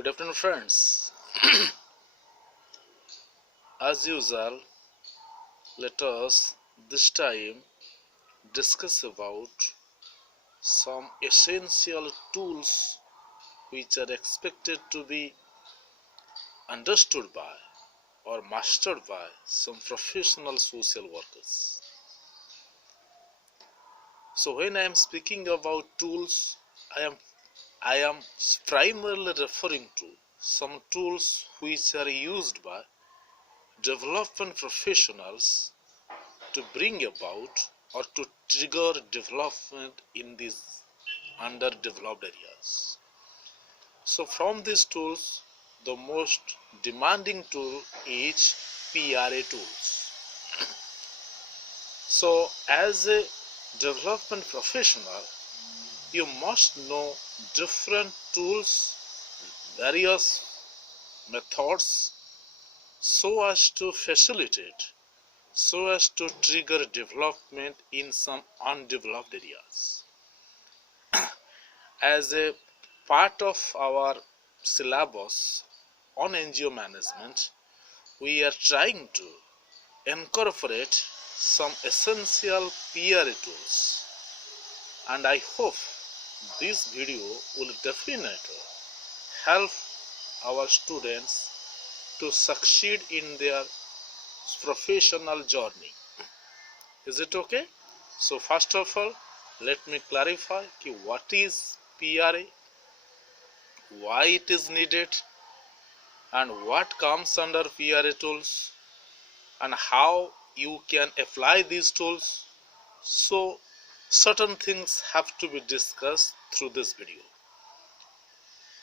Good afternoon, friends. As usual, let us this time discuss about some essential tools which are expected to be understood by or mastered by some professional social workers. So when I am speaking about tools, I am primarily referring to some tools which are used by development professionals to bring about or to trigger development in these underdeveloped areas. So from these tools, the most demanding tool is PRA tools. So as a development professional, you must know different tools, various methods, so as to facilitate, so as to trigger development in some undeveloped areas. As a part of our syllabus on NGO management, we are trying to incorporate some essential PRA tools, and I hope this video will definitely help our students to succeed in their professional journey. Is it okay? So first of all, let me clarify what is PRA, why it is needed, and what comes under PRA tools, and how you can apply these tools. So certain things have to be discussed through this video.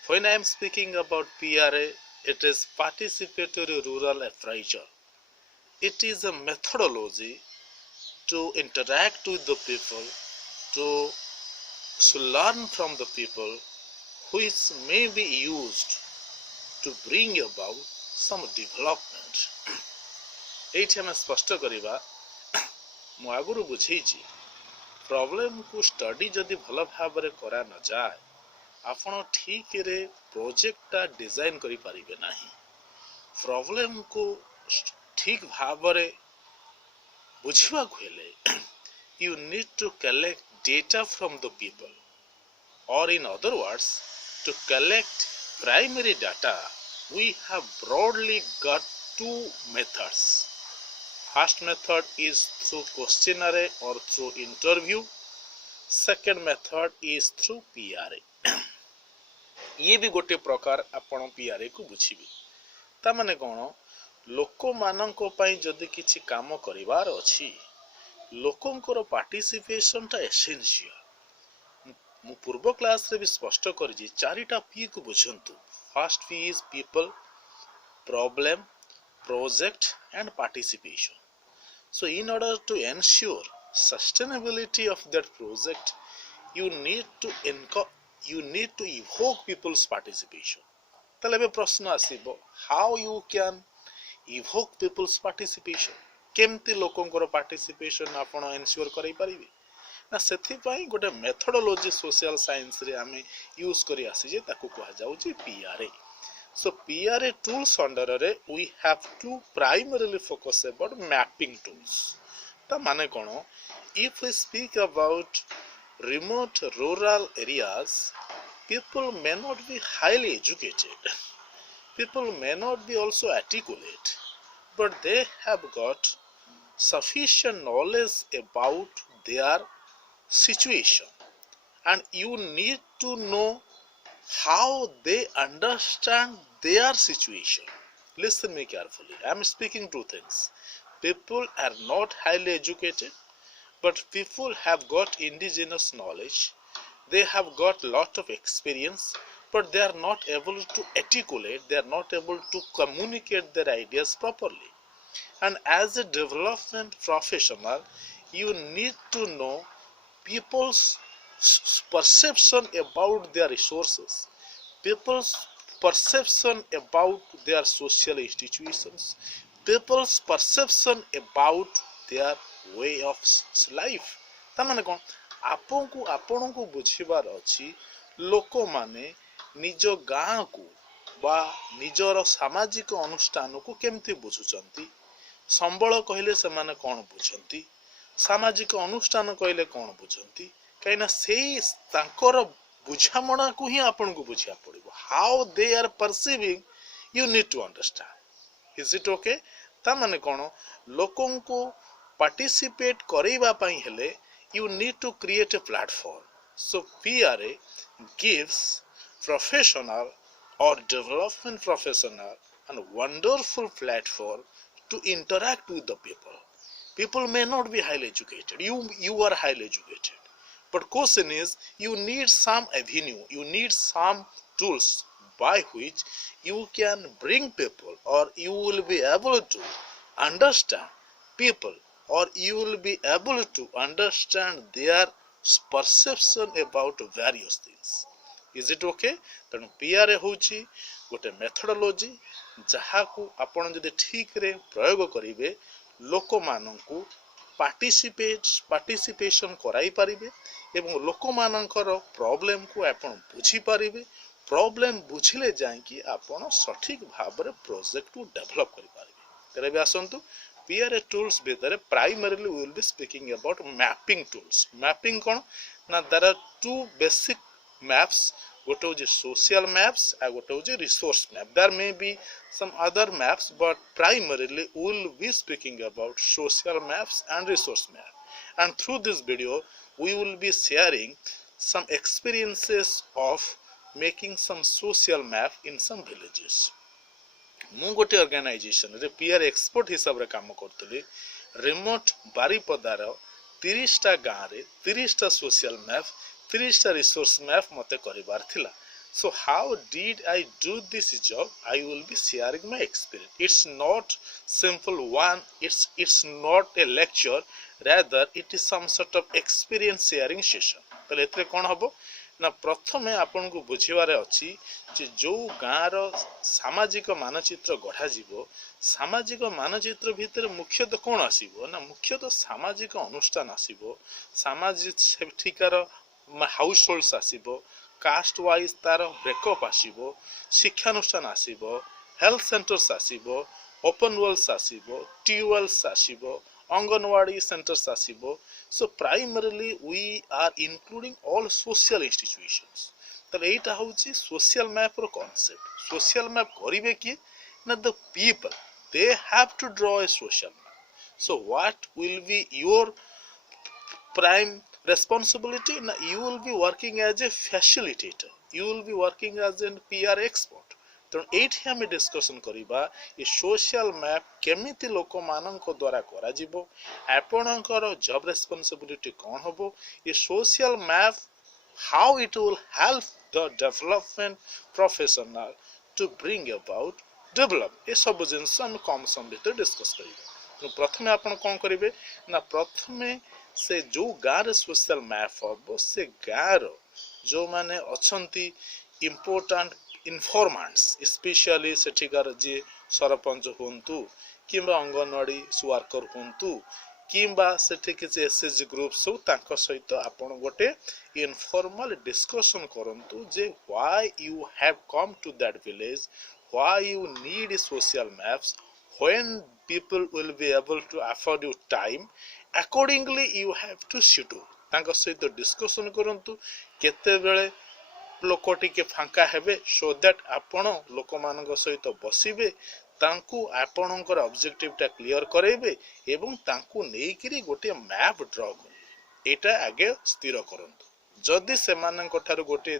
When I am speaking about PRA, it is participatory rural appraisal. It is a methodology to interact with the people, to learn from the people, which may be used to bring about some development. एठी हम स्पष्ट करिबा मु आगुरु बुझेछि problem को study जदि भल भाबरे करा न जाय आपण ठीक रे प्रोजेक्ट ता डिजाइन करि परिबे नाही प्रॉब्लम को ठीक भाबरे बुझिबा हेले you need to collect data from the people, or in other words, to collect primary data. We have broadly got two methods. First method is through questionnaire or through interview. Second method is through PRA. ये भी गोटे प्रकार आपण PRA को बुझिबे ता माने कोन लोक माननको पई जदि किछि काम करिवार अछि लोकंकर पार्टिसिपेशन टा एसेंशियल मु पूर्व क्लास रे भी स्पष्ट करजी चारिटा पी को बुझंतु first P is people problem project and participation so in order to ensure sustainability of that project you need to evoke people's participation तले बे प्रश्न आसीबो how you can evoke people's participation केमती लोकंकर participation आपण ensure करै परिबे ना सेथि पई गोटे मेथोडोलॉजी सोशल साइंस रे हमें यूज करी आसी जे ताकू कहा जाउ जे PRA. So PRA tools under रे we have to primarily focus about mapping tools. ता माने कोन if we speak about remote rural areas, people may not be highly educated, people may not be also articulate, but they have got sufficient knowledge about their situation, and you need to know how they understand their situation. Listen me carefully. I am speaking two things. People are not highly educated, but people have got indigenous knowledge. They have got lot of experience, but they are not able to articulate, they are not able to communicate their ideas properly. And as a development professional, you need to know people's perception about their resources, people's perception about their social institutions, people's perception about their way of life. तामाने कोन आपन को बुझिबार अछि लोक माने निज गाँ को बा निजर सामाजिक अनुष्ठान को केमती बुझुचंती संबल कहले से माने कौन बुझंती सामाजिक अनुष्ठान कहले कौन बुझंती कहीं से तांकर बुझामणा को ही आपन को बुझिया पड़िबो how they are perceiving you need to understand is it okay ता माने कौन लोकन को पार्टिसिपेट करैबा पई हेले you need to create a platform. So PRA gives professional or development professional a wonderful platform to interact with the people. People may not be highly educated. You are highly educated. But question is you need some avenue, you need some tools by which you can bring people or you will be able to understand people or you will be able to understand their perception about various things. Is it okay? तेणु PRA होची गोटे methodology जहा को आपण जदि ठीक रे प्रयोग करिवे लोक माननकु पार्टिसिपेशन कराई पारिबे एवं लोक मानकर प्रॉब्लम को आपण बुझी पारिबे प्रॉब्लम बुझिले जाय कि आपण सठिक भाव रे प्रोजेक्ट को डेवलप करि पारिबे तेरे भी आसंतु PRA tools भितर primarily we will be speaking about mapping tools. Mapping कौन ना there are two basic maps. गोटे होची social maps और गोटे होची resource map. There may be some other maps but primarily we will be speaking about social maps and resource map. And through this video we will be sharing some experiences of making some social map in some villages. मु गोटे organisation रे PRA expert हिसाब रे काम करतली remote बारीपदार 30 टा गां रे 30 टा सोशल मैप 30 टा रिसोर्स मैप मते करिवार थिला so how did I do this job I will be sharing my experience it's not simple one it's not a lecture rather it is some sort of experience sharing session तले एतरे कोन हबो ना प्रथमे आपन को बुझिवारे अछि जे जो गाँर सामाजिक मानचित्र गढ़ा जीवो सामाजिक मानचित्र भितर मुख्यतः कौन आसीबो ना मुख्यतः सामाजिक अनुष्ठान आसीबो सामाजिक सेठिकार हाउस होल्ड्स आसीबो कास्ट वाइज तार ब्रेकअप आसीबो शिक्षानुष्ठान आसीबो हेल्थ सेंटर्स आसीबो ओपन वेल्स आसीबो ट्यूबवेल्स आसीबो अंगनवाड़ी सेंटर्स आसीबो so primarily we are including all social institutions तले एटा होची सोशल मैप रो कांसेप्ट सोशल मैप करिवे कि ना the people they have to draw a social map so what will be your prime responsibility ना you will be working as a facilitator you will be working as an PR expert तो एठी हम discussion करिबा ए social map केमिति लोक मानक द्वारा करा जिवो आपणकर जॉब रेस्पोंसिबिलिटी कोन हबो a social map how it will help the development professional to bring about develop ए सब जिंस हम कम सम भीतर डिस्कस करिबा तो प्रथमे आपण कोन करिवे ना प्रथमे से जो गार सोशल मैप हबो से गार जो माने अछंती इंपोर्टेंट इन्फॉर्मेंट्स स्पेशली सेठिकार जे सरपंच होंतु किंबा अंगनवाड़ी वर्कर होंतु किंबा सेठी किसी एसएचजी ग्रुप सब तांको सहित आपण गोटे इनफॉर्मल डिस्कशन करंतु जे why you have come to that village why you need social maps when people will be able to afford you time accordingly you have to schedule तांको सहित डिस्कशन करंतु केते बेले लोक टिके फांका हेबे सो दैट आपण लोक मानक सहित बसिबे तांकु आपणकर ऑब्जेक्टिव टा क्लियर करेबे एवं तांकु नेइकिरी गोटे मैप ड्रॉ करेबे एटा आगे स्थिर करंतु जदि से मानक ठार गोटे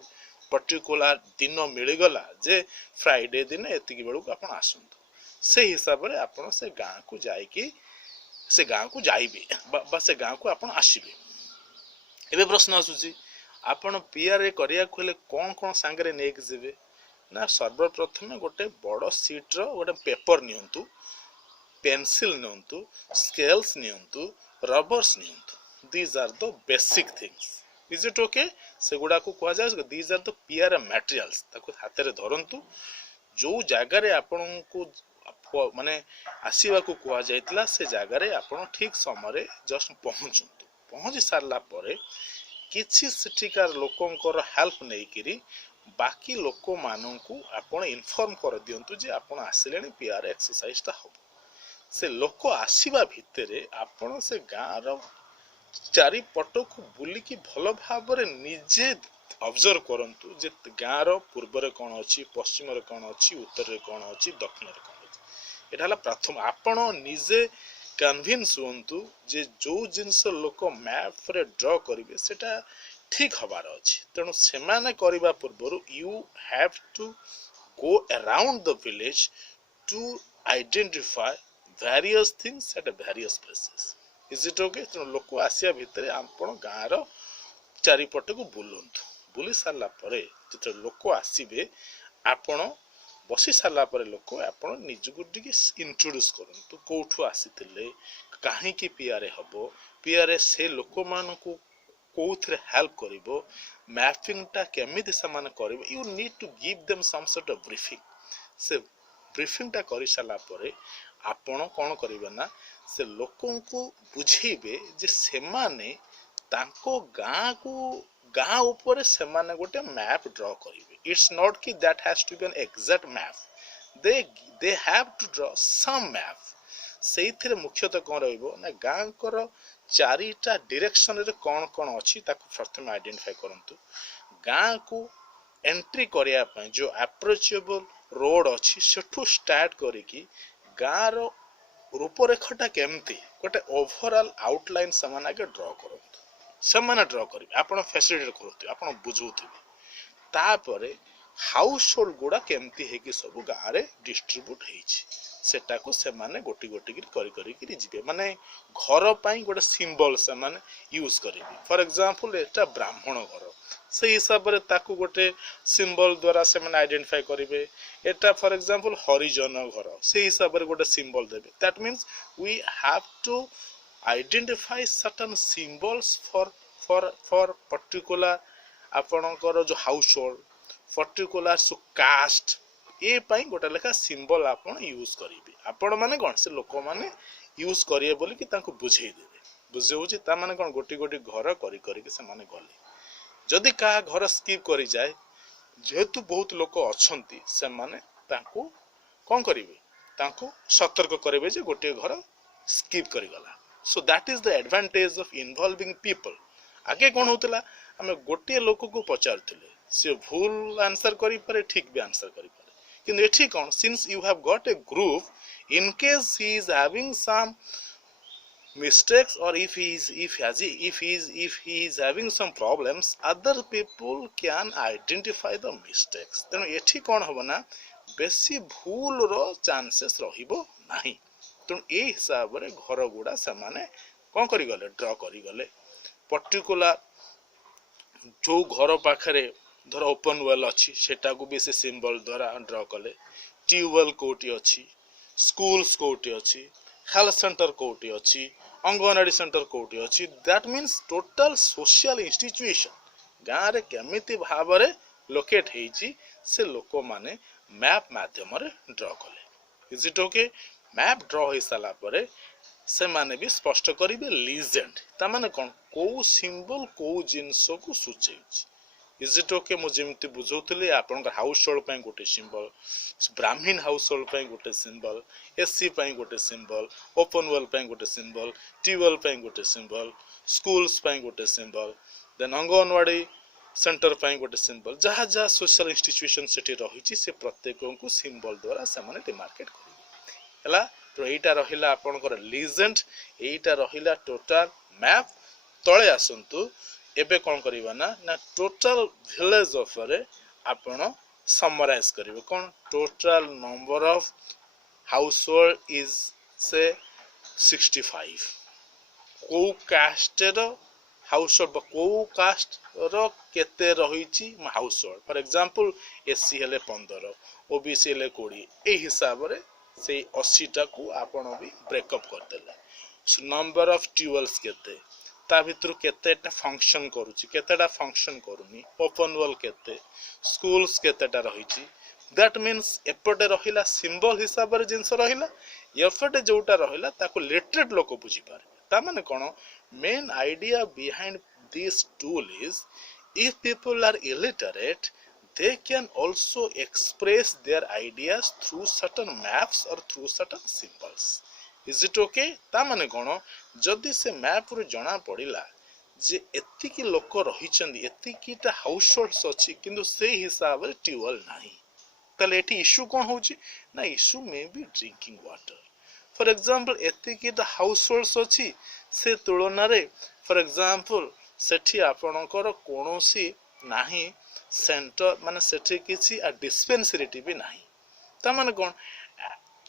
पर्टिकुलर दिन मिल गला जे फ्राइडे दिन एतिकी बेलु आपण आसंतु से हिसाब रे आपण से गां को जाईकी से गां को जाईबे बा से गां को आपण आसीबे एबे प्रश्न आसुची आपण PRA करिया खोले कोन कोन सांगरे नेक जिवे ना सर्वप्रथम गोटे बड़ सीट रो गोटे पेपर नियंतु पेंसिल नियंतु स्केल्स नियंतु रबर्स नियंतु these are the basic things is it okay से गुडा को कहा जाय these are the PRA materials ताको हाथ रे धरंतु जो जगह रे आपण को माने आसीबा को कहा जायतला से जगह रे आपण ठीक समय रे जस्ट पहुंची सारला परे किछि सेठिकार लोकंकर हेल्प नै करी बाकी लोक मानू आपण इनफॉर्म कर दियंतु जे आपण आसिले पीआरए एक्सरसाइज टा हम से लोक आसीबा भितरे आपण से गाँ रो चारिपट को बुलिकी भल भाव निजे ऑब्जर्व करंतु जे गाँ रो पूर्व कौन अच्छी पश्चिम कौन अच्छी उत्तर कौन अच्छी दक्षिण कौन अच्छी एटा प्रथम आपण निजे कन्विन्स हुंतु जे जो जिनस लोक मैप रे ड्रॉ करिवे सेटा ठीक हबार अच्छी तेणु से करने पूर्व you have to go around the village to identify various things at various places. Is it okay? तेणु लोक आसिया भितर आपण गाँव रो चारिपट को बुलंतु बुली सारा परे जो लोक आसबे आपण बसी सारा परे लोक आपण निजको टिके इंट्रोड्यूस करंतु कोठु आसीतिले काहेकि पीआरए हबो पीआरए से लोक मानकु कोथरे हेल्प करिवो मैपिंग टा केमिति समान करिवो you need to give them some sort of briefing से ब्रीफिंग टा करि साला परे आपण कोन करिवे ना से लोकन को बुझेबे जे सेमाने तांको गाँ ऊपर सेमाने गोटे मैप ड्रॉ करिवे इट्स नॉट कि that has to be an exact map they have to draw some map सेइथिरे मुख्यतः कोन रहइबो ना गाँ कर चारिटा डायरेक्शन रे कोन कोन अछि ताको प्रथम आइडेंटिफाई करंतु गाँ को एंट्री करिया पय जो अप्रोचेबल रोड अछि सेठू स्टार्ट करिकी गाँ रो रूपरेखाटा केमती गोटे ओवरऑल आउटलाइन समान आगे ड्रॉ करंतु समान ड्रॉ करिवे आपण फैसिलिटेट करथि आपण बुझौथिबे तापरे हाउस होल्ड गुडा केमती हेकी सब गाँ रे डिस्ट्रीब्यूट हेछि सेटा को से माने गोटी गोटी करी जिबे माने घर पाई गोटे सिंबल से माने यूज करिवे फॉर एग्जांपल एटा ब्राह्मण घर से हिसाब रे ताकू गोटे सिंबल द्वारा से माने आइडेंटिफाई करिवे एटा फॉर एग्जांपल हरिजन घर से हिसाब रे गोटे सिंबल देबे that means we have to identify certain symbols for particular आपनकर जो household particular so caste ए पाई गोटे लेखा सिंबल आपण यूज करिवे आपण माने कोन से लोक माने यूज करिए बोली कि तांको बुझेई देबे बुझेउची ता माने कोन गोटी गोटी घर करी करी के से माने गले जदी का घर स्किप करी जाए जेहेतु बहुत लोक अछंती से माने तांको कोन करिवे तांको सतर्क करिवे जे गोटी घर स्किप करी गला so that is the advantage of involving people आगे कोन होतला हमें गोटी लोक को पचारथिले से भूल आंसर करी पारे ठीक भी आंसर करी पारे किंतु एठी कोन since you have got a group in case he is having some mistakes or if he is having some problems other people can identify the mistakes तेणु एठी कोन होबो ना बेसी भूल रो चांसेस रहिबो नाही तेणु ए हिसाब रे घर गुडा से माने कोन करि गले ड्रॉ करि गले पर्टिकुलर जो घर पाखरे धर ओपन वेल अच्छी सेटा को भी से सिंबल द्वारा ड्रॉ कले ट्यूबवेल कोटी अच्छी स्कूल्स कोटी अच्छी हेल्थ सेंटर कोटी अच्छी अंगनवाड़ी सेंटर कोटी अच्छी that means total social institution गाँ रे केमिति भाव रे लोकेट हेची से लोक माने मैप माध्यम रे ड्रॉ कले is it okay map draw हो साला परे से माने भी स्पष्ट करिवे लीजेंड ता माने कोन को सिंबल को जिंस को सूचेछि इज इट ओके मु जेमति बुझौतले आपन हाउस होल्ड पय गोटे सिंबल ब्राह्मण हाउस होल्ड पय गोटे सिंबल एससी पय गोटे सिंबल ओपन वेल पय गोटे सिंबल ट्यूबवेल पय गोटे सिंबल स्कूल्स पय गोटे सिंबल देन अंगनवाड़ी सेंटर पय गोटे सिंबल जहा जहा सोशल इंस्टीट्यूशन सेठी रहिछि से प्रत्येक को सिंबल द्वारा से माने डिमार्केट करिवे हला तो एटा रहिला आपनकर लीजेंड एटा रहिला टोटल मैप तळे आसंतु एबे कोन करिवा ना ना टोटल विलेज ऑफ रे आपण समराइज करिवे कोन total number of household is say 65 को कास्ट रो हाउस होल्ड को कास्ट रो केते रहिछि household for example SC हेले 15 ओबीसी हेले 20 ए हिसाब रे से 80 टा को आपण भी ब्रेकअप कर देले नंबर ऑफ ट्यूबवेल्स केते ता भितर केतेटा फंक्शन करूची केतेटा फंक्शन करूनी ओपन वेल केते स्कूल्स केतेटा रहिची दैट मीन्स एपटे रहिला सिंबल हिसाब रे जिंस रहिला एपटे जोटा रहिला ताको लिटरेट लोक बुझी पारे ता माने कोन main idea behind this tool is if people are illiterate they can also express their ideas through certain maps or through certain symbols. Is it okay? ता माने कोन जदि से मैप रो जणा पड़िला जे एतिकी लोक रहिचंदी एतिकीटा हाउस होल्ड्स अछि किंतु से हिसाब रे ट्यूबवेल नाही ताले एठी इश्यू कोन होची ना issue may be drinking water for example एतिकीटा हाउस होल्ड्स अछि से तुलना रे फॉर एग्जांपल सेठी आपणकर कोनोसी नाही सेंटर माने सेठी किछि आ डिस्पेंसरीटी भी नाही ता माने कोन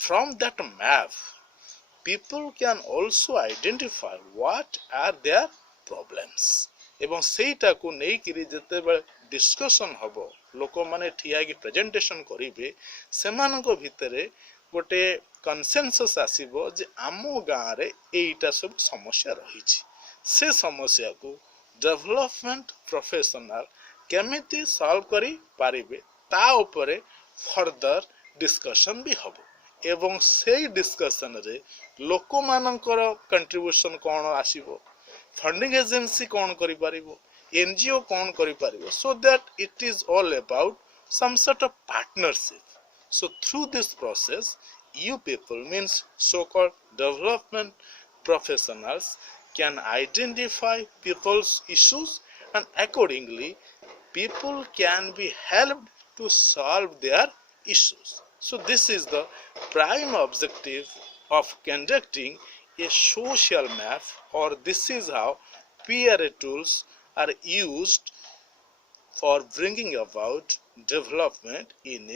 from that map people can also identify what are their problems एवं सेटा को नै किरि जते बेले डिस्कशन हबो लोक माने ठिया कि प्रेजेंटेशन करिवे सेमानको भितरे गोटे कंसेंसस आसीबो जे आमो गां रे एटा सब समस्या रहिछि से समस्या को डेवलपमेंट प्रोफेशनल केमिति सॉल्व करि पारिबे ता उपरे फर्दर डिस्कशन भी हबो एवं से डिस्कशन रे लोक मानकर कंट्रीब्यूशन कोन आसीबो फंडिंग एजेंसी कोन करि पारिबो एनजीओ कोन करि पारिबो so that it is all about some sort of partnership. So through this process you people means so called development professionals can identify people's issues and accordingly people can be helped to solve their issues. So this is the prime objective of conducting a social map or this is how PRA tools are used for bringing about development in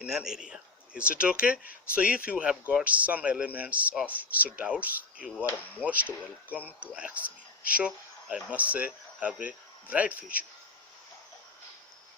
an area. Is it okay? So if you have got some elements of doubts, you are most welcome to ask me. Sure, I must say have a bright future.